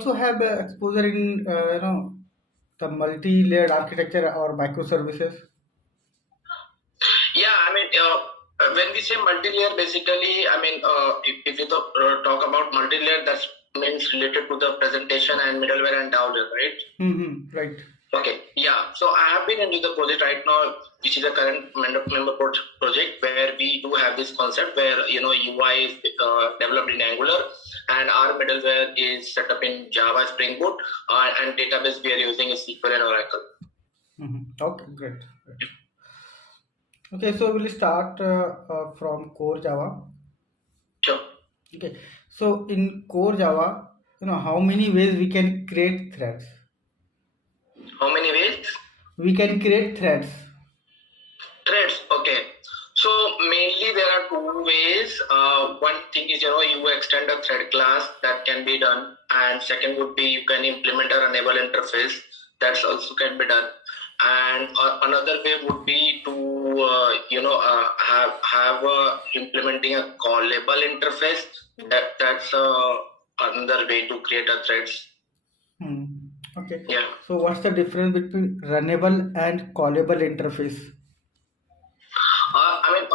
also have exposure in the multi-layered architecture or microservices? Yeah, I mean, when we say multi-layer, basically, I mean, if you talk about multi-layer, that means related to the presentation and middleware and downware, right? Mm-hmm. Right. Okay, yeah. So I have been into the project right now, which is a current project where we do have this concept where UI is developed in Angular, and our middleware is set up in Java Spring Boot, and database we are using is SQL and Oracle. Mm-hmm. Okay, great. Okay, so we'll start from core Java. Sure. Okay, so in core Java, how many ways we can create threads? How many ways? We can create threads. Threads. Okay. So mainly there are two ways. One thing is you extend a thread class that can be done, and second would be you can implement a runnable interface that's also can be done. And another way would be to have implementing a callable interface. That's another way to create a threads. Hmm. Okay. Yeah. So what's the difference between runnable and callable interface? I mean,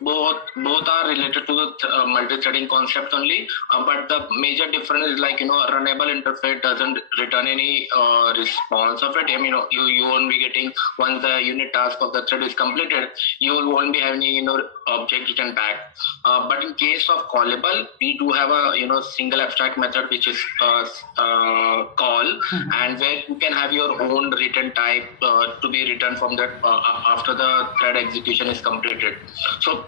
both are related to the multi-threading concept only. But the major difference is like a runnable interface doesn't return any response of it. I mean, you won't be getting once the unit task of the thread is completed, you won't be having object return back. But in case of callable, we do have a single abstract method which is call, and where you can have your own return type to be returned from that after the thread execution is completed. So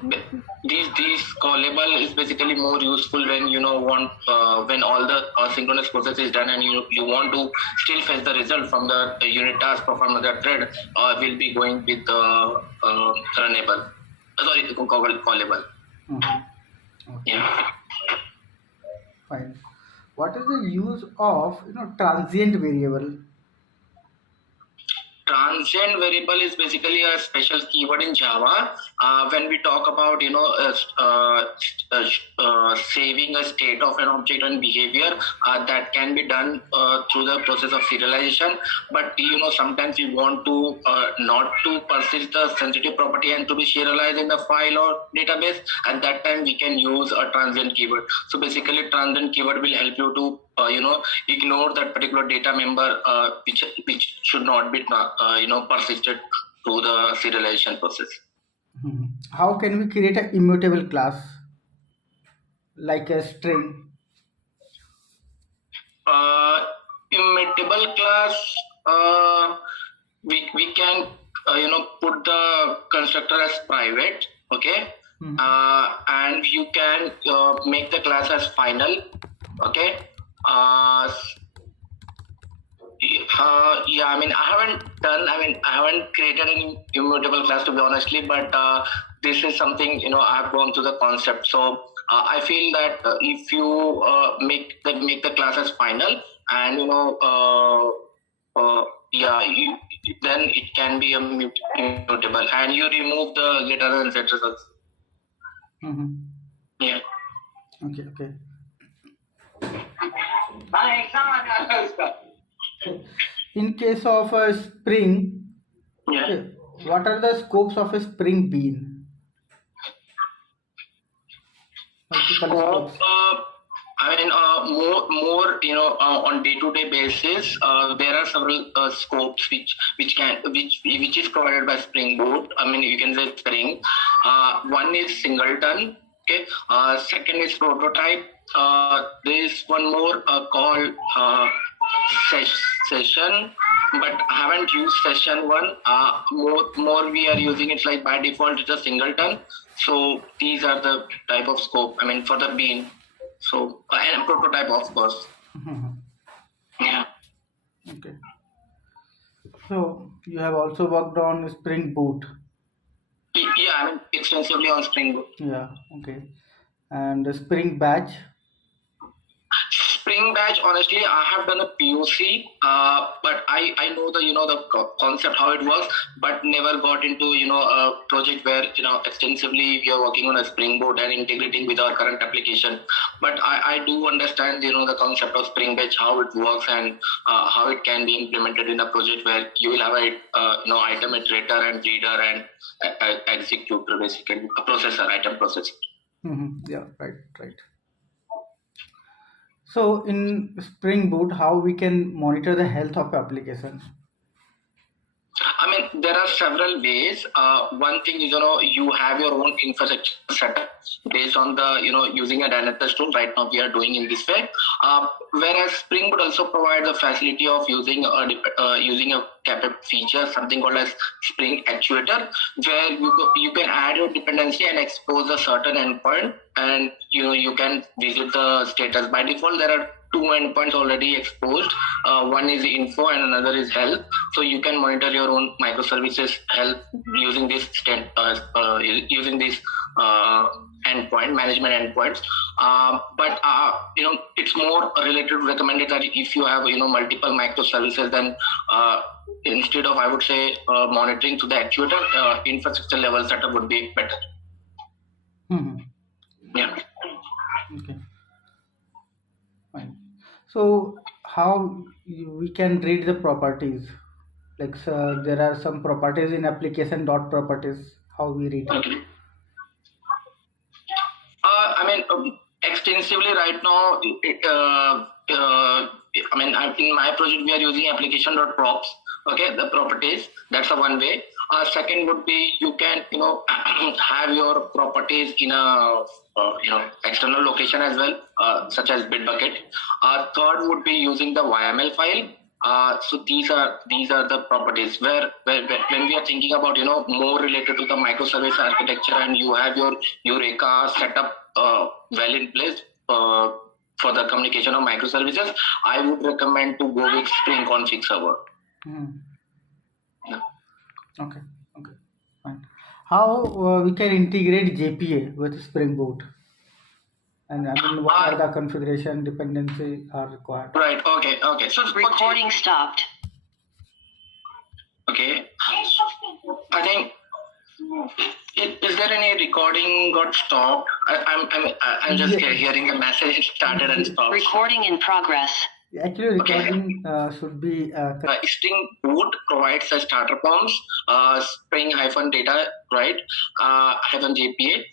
these callable is basically more useful when want when all the synchronous process is done and you want to still fetch the result from the unit task performed by the thread. Will be going with runnable. Sorry, callable. Okay. Yeah. Fine. What is the use of transient variable? Transient variable is basically a special keyword in Java. When we talk about saving a state of an object and behavior, that can be done through the process of serialization. But sometimes we want to not to persist the sensitive property and to be serialized in the file or database. At that time, we can use a transient keyword. So basically, transient keyword will help you to ignore that particular data member which should not be persisted through the serialization process. How can we create an immutable class like a string? Immutable class, we can put the constructor as private, okay. And you can make the class as final, okay. Yeah, I mean, I haven't created an immutable class to be honestly, but this is something, I have gone through the concept. So I feel that if you make the class as final and, then it can be immutable and you remove the getters and setters also. Yeah. Okay. In case of a spring, Yeah. what are the scopes of a spring bean? Multiple scopes. I mean, more on day-to-day basis, there are several scopes which is provided by Spring Boot. I mean, you can say Spring. One is singleton. Okay. Second is prototype. There is one more called session, but I haven't used session one. More we are using it like by default it's a singleton. So these are the type of scope. I mean for the bean. So and prototype of course. Yeah. Okay. So you have also worked on Spring Boot. Yeah, I mean extensively on Spring Boot. Yeah. Okay. And the Spring Batch. Spring Batch, honestly, I have done a POC, but I know the concept how it works, but never got into a project where extensively we are working on a Spring Boot and integrating with our current application. But I do understand the concept of Spring Batch, how it works, and how it can be implemented in a project where you will have a item iterator and reader and executor, basically a processor, item processor. Yeah, right. So in Spring Boot, how we can monitor the health of application? I mean, there are several ways. One thing is, you have your own infrastructure setup based on the, using a Dynatrace tool. Right now, we are doing in this way. Whereas Spring Boot also provides the facility of using a feature, something called as Spring Actuator, where you can add your dependency and expose a certain endpoint, and you can visit the status. By default, there are two endpoints already exposed. One is info and another is health. So you can monitor your own microservices health using this endpoint management endpoints. But it's more related to recommended that if you have multiple microservices, then instead of, I would say, monitoring to the actuator, infrastructure level setup would be better. Yeah. Okay. Fine. So how we can read the properties? Like there are some properties in application dot properties. How we read it? Okay. I mean, extensively right now, in my project, we are using application.props. Okay, the properties. That's the one way. Second would be you can have your properties in a external location as well, such as Bitbucket. Third would be using the YML file. So these are the properties where when we are thinking about more related to the microservice architecture, and you have your Eureka setup well in place for the communication of microservices, I would recommend to go with Spring Config Server. Yeah. Okay, fine. How we can integrate JPA with Spring Boot? And I mean, what are the configuration dependency are required? Right. Okay. So recording stopped. Okay. I think. Is there any recording got stopped? I'm just hearing a message. It started and stopped. Recording in progress. Actually, recording should be. Spring Boot provides a starter forms, Spring-data, right? -JPA.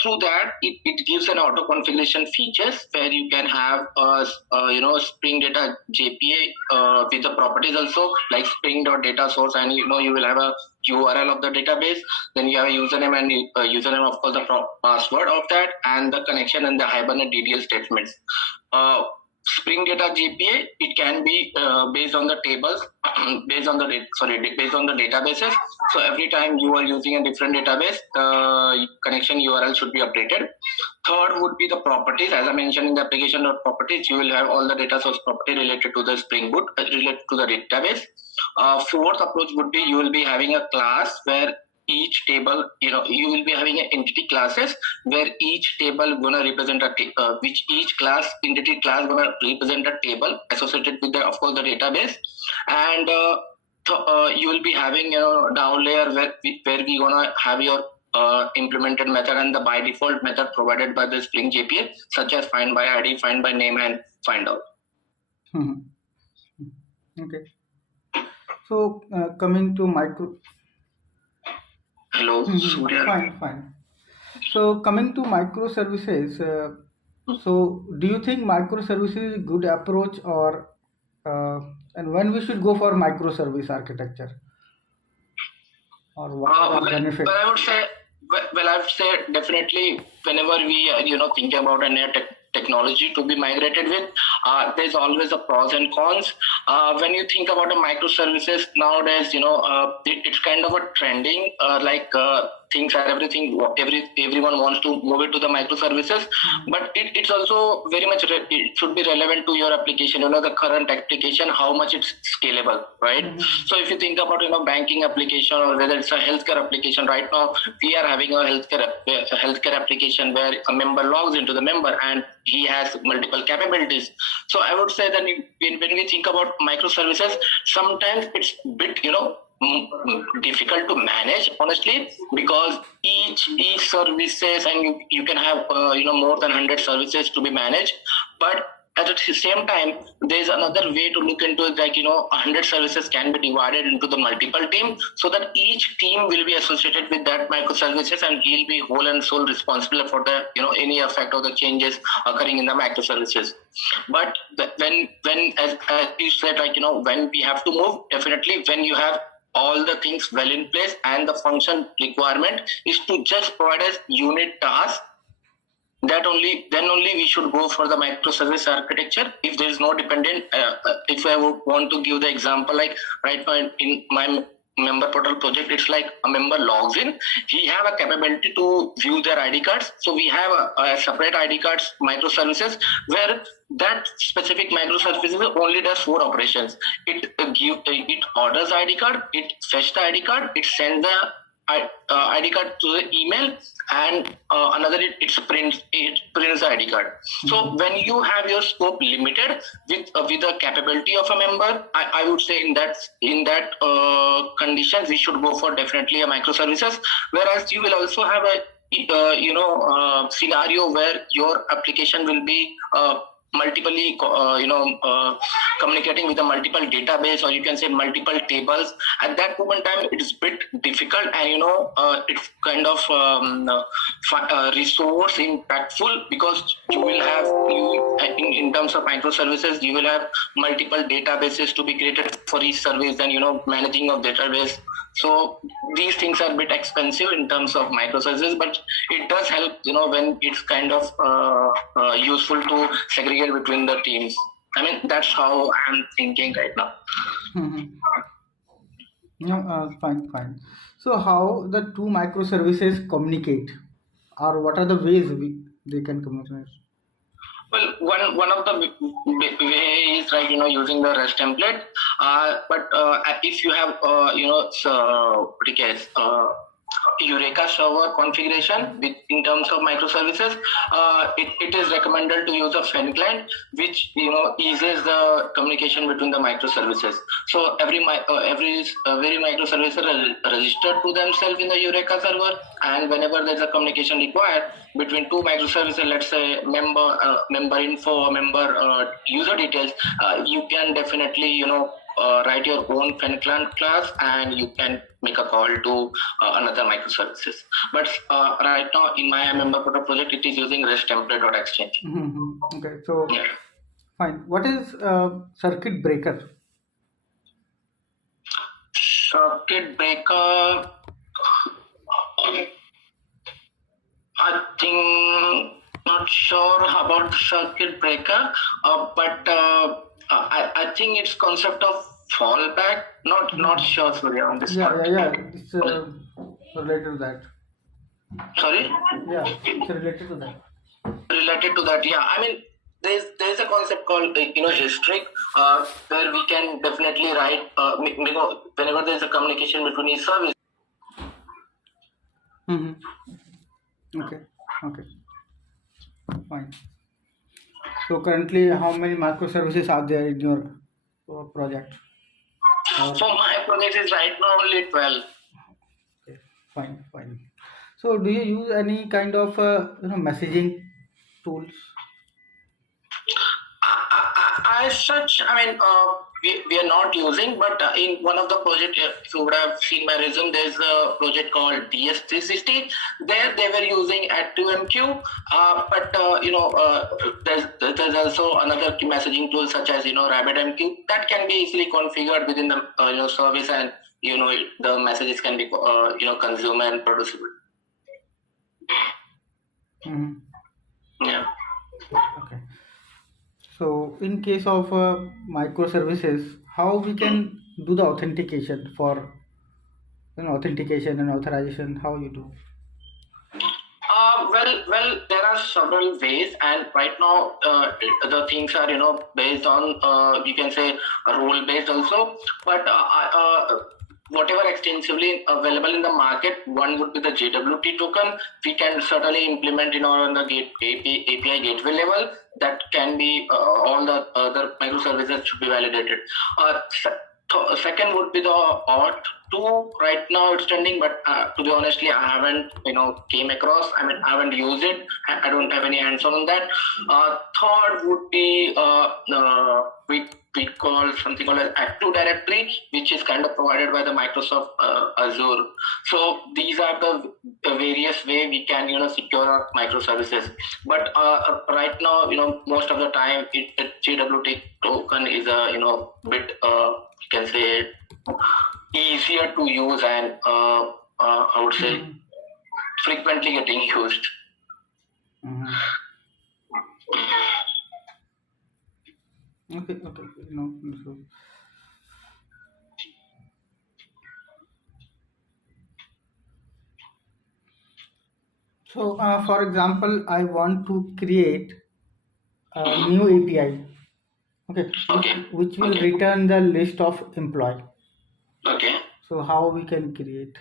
Through that, it gives an auto configuration features where you can have Spring Data JPA with the properties also, like Spring.data source, and you will have a URL of the database. Then you have a username and username, of course, the password of that, and the connection and the Hibernate DDL statements. Spring Data JPA, it can be based on the tables, based on the databases. So every time you are using a different database, the connection URL should be updated. Third would be the properties. As I mentioned in the application.properties, you will have all the data source property related to the Spring Boot, related to the database. Fourth approach would be you will be having a class where each table, you will be having an entity classes where each table gonna represent entity class gonna represent a table associated with of course the database, and you will be having down layer where we gonna have your implemented method and the by default method provided by the Spring JPA, such as find by ID, find by name, and find out. Okay. So coming to Hello. Fine. So coming to microservices, so do you think microservices is a good approach, or and when we should go for microservice architecture, or what are the benefits? I would say definitely whenever we thinking about a new technology to be migrated with, there's always a pros and cons. When you think about a microservices nowadays, it's kind of a trending, things are everything. Everyone wants to move it to the microservices, but it's also very much it should be relevant to your application. The current application, how much it's scalable, right? So if you think about banking application or whether it's a healthcare application, right now we are having a healthcare application where a member logs into the member and he has multiple capabilities. So I would say that when we think about microservices, sometimes it's a bit difficult to manage, honestly, because each services, and you can have more than 100 services to be managed. But at the same time, there's another way to look into it, like 100 services can be divided into the multiple teams, so that each team will be associated with that microservices, and he'll be whole and sole responsible for the any effect of the changes occurring in the microservices. But when as you said, when we have to move, definitely when you have all the things well in place and the function requirement is to just provide as unit tasks, then only we should go for the microservice architecture. If there is no dependent, if I would want to give the example, like right now in my member portal project, it's like a member logs in, he have a capability to view their ID cards. So we have a separate ID cards microservices where that specific microservices only does 4 operations. It orders ID card, it fetch the ID card, it sends the ID card to the email, and another it prints the ID card. So when you have your scope limited with the capability of a member, I would say in that conditions we should go for definitely a microservices. Whereas you will also have a scenario where your application will be multiply communicating with a multiple database, or you can say multiple tables. At that moment time, it's a bit difficult, and it's kind of resource impactful, because you will have in terms of microservices, you will have multiple databases to be created for each service, and managing of database. So these things are a bit expensive in terms of microservices, but it does help, when it's kind of useful to segregate between the teams. I mean, that's how I'm thinking right now. No, fine. So how the two microservices communicate, or what are the ways they can communicate? Well, one of the way is like using the REST template. But if you have Eureka server configuration in terms of microservices, it is recommended to use a fan client, which eases the communication between the microservices. So every microservice is registered to themselves in the Eureka server, and whenever there's a communication required between two microservices, let's say member info, member user details, you can definitely write your own fan client class, and you can make a call to another microservices. But right now in my member portal project, it is using REST template.exchange. Okay, so Yeah. fine. What is circuit breaker? Circuit breaker, I think not sure about the circuit breaker, but I think it's concept of fallback. Not sure, Surya, on this part. Yeah. It's related to that. Sorry, Yeah, it's related to that. related to that, yeah. I mean, there's a concept called history, where we can definitely write whenever there's a communication between each service. Okay, fine. So currently, how many microservices are there in your project? For my project is right now only 12. Okay, fine. So do you use any kind of messaging tools? As such, I mean, we are not using, but in one of the projects, if you would have seen my resume, there's a project called DS360. There they were using Add2MQ, but there's also another messaging tool such as RabbitMQ that can be easily configured within the service, and the messages can be consumed and producible. Yeah. Okay. So in case of microservices, how we can do the authentication for authentication and authorization? How you do? There are several ways, and right now the things are based on you can say role based also. But whatever extensively available in the market, one would be the JWT token. We can certainly implement on the API gateway level. That can be all the other microservices should be validated. Second would be the auth 2. Right now it's trending, but to be honestly, I haven't came across. I mean, I haven't used it. I don't have any hands on that. Third would be we call something called as Active Directory, which is kind of provided by the Microsoft Azure. So these are the various way we can secure our microservices. But right now, most of the time, JWT token is a bit you can say easier to use and I would say frequently getting used. Okay. So, for example, I want to create a new API, which will return the list of employee. Okay. So, how we can create?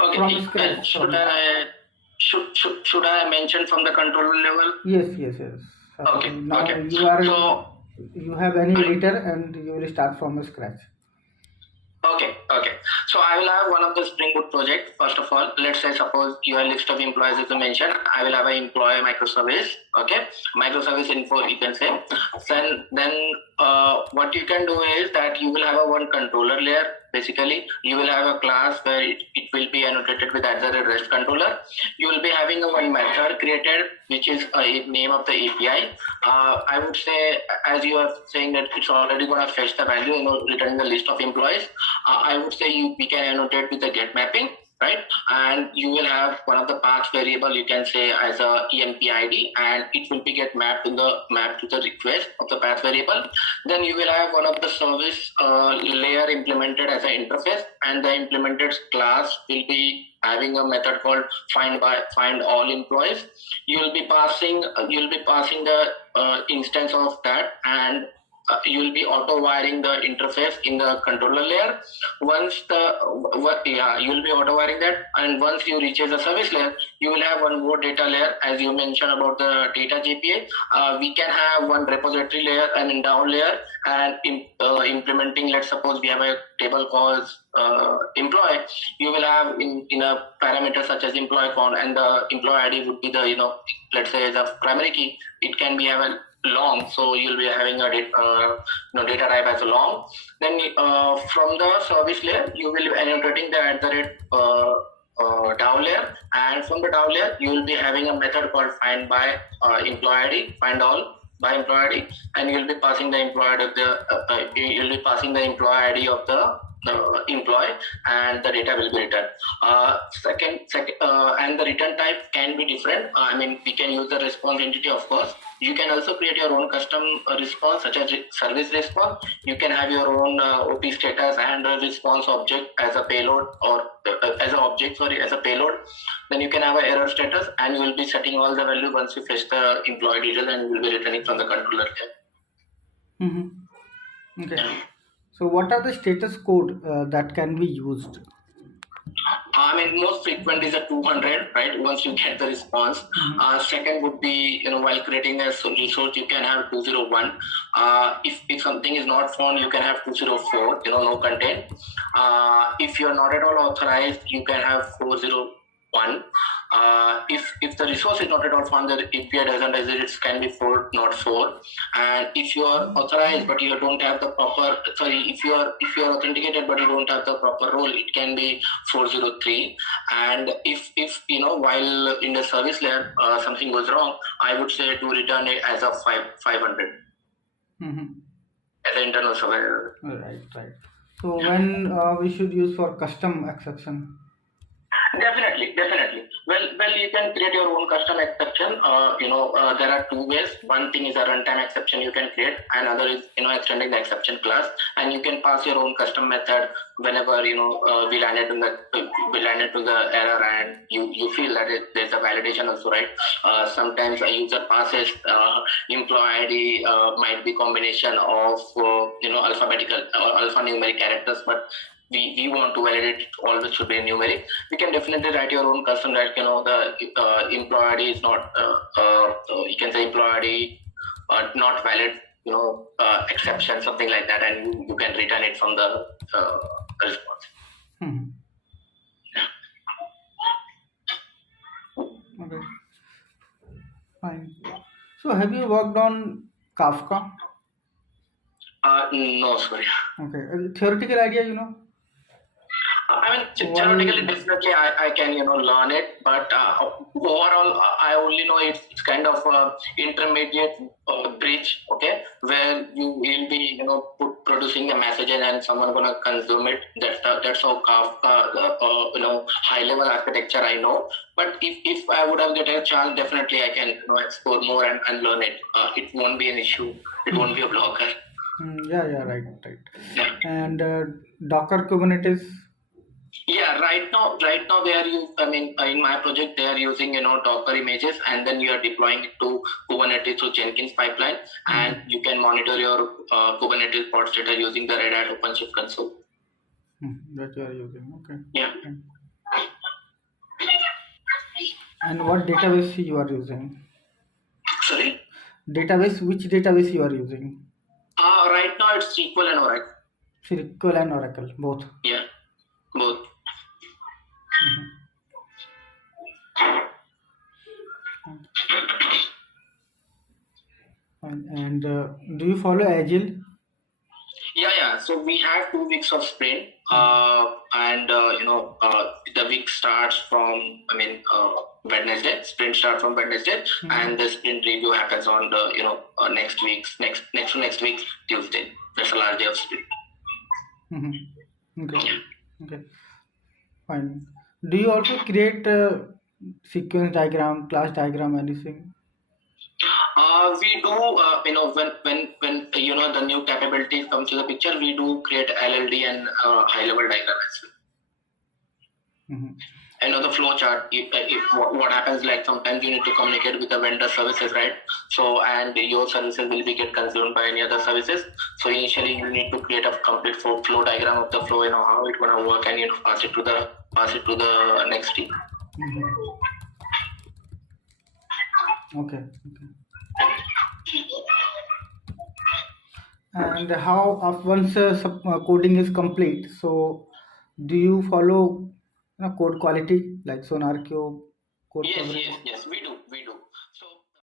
Okay. From scratch. Should I mention from the controller level? Yes. Okay. Now Okay. you have any editor and you will start from scratch. Okay. So I will have one of the Spring Boot project. First of all, let's say suppose your list of employees is mentioned. I will have an employee microservice. Okay, microservice info you can say. Then what you can do is that you will have a one controller layer. Basically, you will have a class where it will be annotated with @REST controller. You will be having a one method created, which is a name of the API. I would say, as you are saying that it's already going to fetch the value, returning the list of employees. I would say we can annotate with the get mapping, right? And you will have one of the path variable you can say as a EMP-ID, and it will be get mapped to the request of the path variable. Then you will have one of the service layer implemented as an interface, and the implemented class will be having a method called find all employees. You will be passing the instance of that, and you will be auto wiring the interface in the controller layer. You will be auto wiring that, and once you reach the service layer, you will have one more data layer. As you mentioned about the Data JPA, we can have one repository layer and a down layer, and implementing. Let's suppose we have a table called employee. You will have in a parameter such as employee count, and the employee ID would be the let's say the primary key. It can be have a long, so you'll be having a data type as a long. Then from the service layer, you will be annotating the down layer, and from the down layer, you will be having a method called find by employee ID, find all by employee ID, and you will be passing the employee of the employee ID of the employee, and the data will be returned. And the return type can be different. I mean, we can use the response entity, of course. You can also create your own custom response, such as service response. You can have your own OP status and a response object as a payload, or as a payload. Then you can have an error status, and you will be setting all the value once you fetch the employee details, and you will be returning from the controller here. Okay. So what are the status code that can be used? I mean, most frequent is a 200, right? Once you get the response. Second would be, while creating a resource, you can have 201. If something is not found, you can have 204, no content. If you're not at all authorized, you can have 401. If the resource is not at all found, the API doesn't exist, it can be 404. And if you are authorized but you don't have the proper, if you are authenticated but you don't have the proper role, it can be 403. And if while in the service layer something goes wrong, I would say to return it as a 500 as an internal surveyor. Right. So when we should use for custom exception? Definitely. Well, you can create your own custom exception. There are two ways. One thing is a runtime exception you can create, and other is extending the exception class, and you can pass your own custom method whenever we land into the error, and you feel that there's a validation also, right? Sometimes a user passes employee ID might be combination of alphabetical or alphanumeric characters, but we want to validate it always should be numeric. We can definitely write your own custom that the employee ID is not you can say employee ID not valid exception, something like that, and you can return it from the response. Okay, fine. So have you worked on Kafka? No, sorry. Okay, theoretical idea, I mean, Why- theoretically, definitely, I can learn it, but overall, I only know it's kind of a intermediate bridge, okay, where you will be producing a message and someone gonna consume it. That's how Kafka high level architecture I know. But if I would have get a chance, definitely I can explore more and learn it. It won't be an issue. It won't be a blocker. Yeah, right. Yeah. And Docker Kubernetes. Yeah, right now they are in my project they are using Docker images, and then you are deploying it to Kubernetes through Jenkins pipeline, and you can monitor your Kubernetes pod data using the Red Hat OpenShift console. That you are using. Okay. Yeah. And what database you are using? Sorry. Database. Which database you are using? Right now it's SQL and Oracle. SQL and Oracle, both. Yeah, both. And do you follow Agile? Yeah. So we have 2 weeks of sprint, and the week starts from Wednesday. Sprint starts from Wednesday, and the sprint review happens on the next week Tuesday. That's the last day of sprint. Okay, fine. Do you also create sequence diagram, class diagram, anything? We do, when the new capabilities come to the picture, we do create LLD and high-level diagram as well. The flow chart. If what happens, like sometimes you need to communicate with the vendor services, right? So and your services will be get consumed by any other services. So initially you need to create a complete flow diagram of the flow, how it's gonna work, and pass it to the next team. Okay. And how once coding is complete, so do you follow code quality like SonarQube, code coverage? Yes, we do.